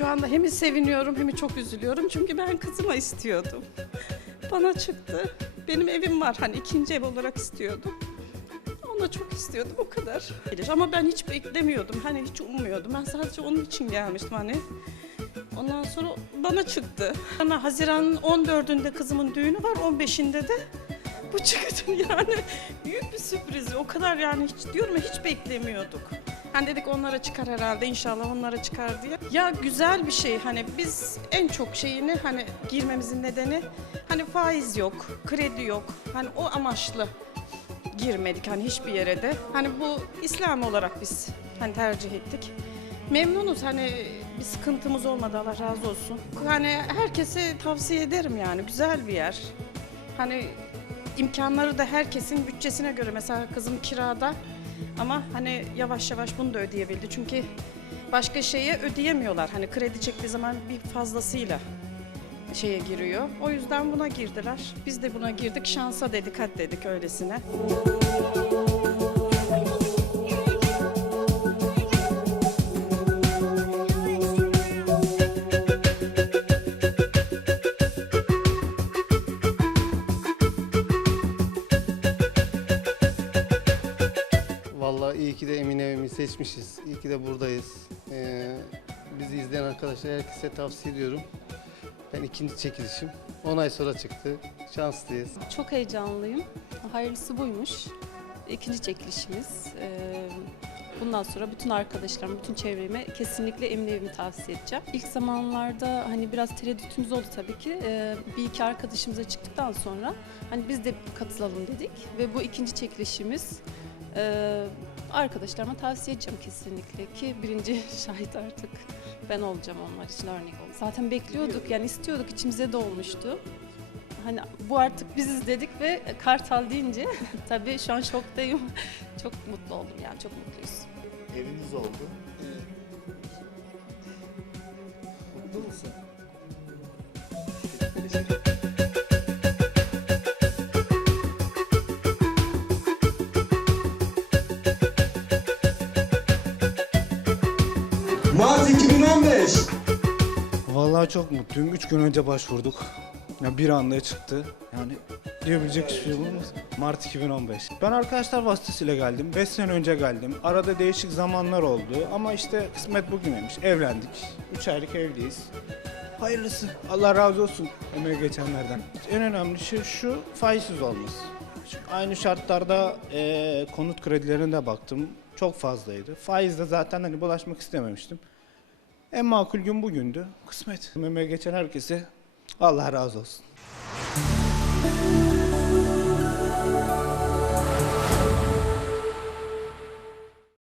Şu anda hem seviniyorum hem çok üzülüyorum. Çünkü ben kızıma istiyordum. Bana çıktı. Benim evim var. Hani ikinci ev olarak istiyordum. Onu çok istiyordum o kadar. Ama ben hiç beklemiyordum. Hani hiç ummuyordum. Ben sadece onun için gelmiştim hani. Ondan sonra bana çıktı. Bana Haziran 14'ünde kızımın düğünü var. 15'inde de bu çıktı yani. Büyük bir sürpriz. O kadar yani hiç diyorum ya hiç beklemiyorduk. Hani dedik onlara çıkar herhalde inşallah onlara çıkar diye. Ya güzel bir şey hani biz en çok şeyini hani girmemizin nedeni hani faiz yok, kredi yok. Hani o amaçlı girmedik hani hiçbir yere de. Hani bu İslam olarak biz hani tercih ettik. Memnunuz hani bir sıkıntımız olmadı Allah razı olsun. Hani herkese tavsiye ederim yani güzel bir yer. Hani imkanları da herkesin bütçesine göre mesela kızım kirada ama hani yavaş yavaş bunu da ödeyebildi. Çünkü başka şeye ödeyemiyorlar. Hani kredi çektiği zaman bir fazlasıyla şeye giriyor. O yüzden buna girdiler. Biz de buna girdik. Şansa dedik, hadi dedik öylesine. Vallahi iyi ki de Emine evimi seçmişiz. İyi ki de buradayız. Ee, bizi izleyen arkadaşlar herkese tavsiye ediyorum. Ben ikinci çekilişim. 10 ay sonra çıktı. Şanslıyız. Çok heyecanlıyım. Hayırlısı buymuş. İkinci çekilişimiz. Ee, Bundan sonra bütün arkadaşlarım, bütün çevreme kesinlikle Emine Evimi tavsiye edeceğim. İlk zamanlarda hani biraz tereddütümüz oldu tabii ki. Ee, Bir iki arkadaşımıza çıktıktan sonra hani biz de katılalım dedik. Ve bu ikinci çekilişimiz ee, arkadaşlarıma tavsiye edeceğim kesinlikle ki birinci şahit artık ben olacağım onlar için örnek olacağım. Zaten bekliyorduk yani istiyorduk içimize de olmuştu. Hani bu artık biziz dedik ve Kartal deyince tabii şu an şoktayım. Çok mutlu oldum yani çok mutluyuz. Eviniz oldu. Mutlu musun? Mart 2015. Vallahi çok mutluyum. Üç gün önce başvurduk. Ya bir anda çıktı. Yani diyebilecek hiçbir şey olmaz. Mart 2015. Ben arkadaşlar vasıtasıyla geldim. 5 sene önce geldim. Arada değişik zamanlar oldu. Ama işte kısmet bugüneymiş. Evlendik. 3 aylık evliyiz. Hayırlısı. Allah razı olsun emeği geçenlerden. En önemli şey şu faizsiz olması. Çünkü aynı şartlarda eee, konut kredilerine de baktım. Çok fazlaydı. Faizde zaten hani bulaşmak istememiştim. En makul gün bugündü. Kısmet. Emeği geçen herkese Allah razı olsun.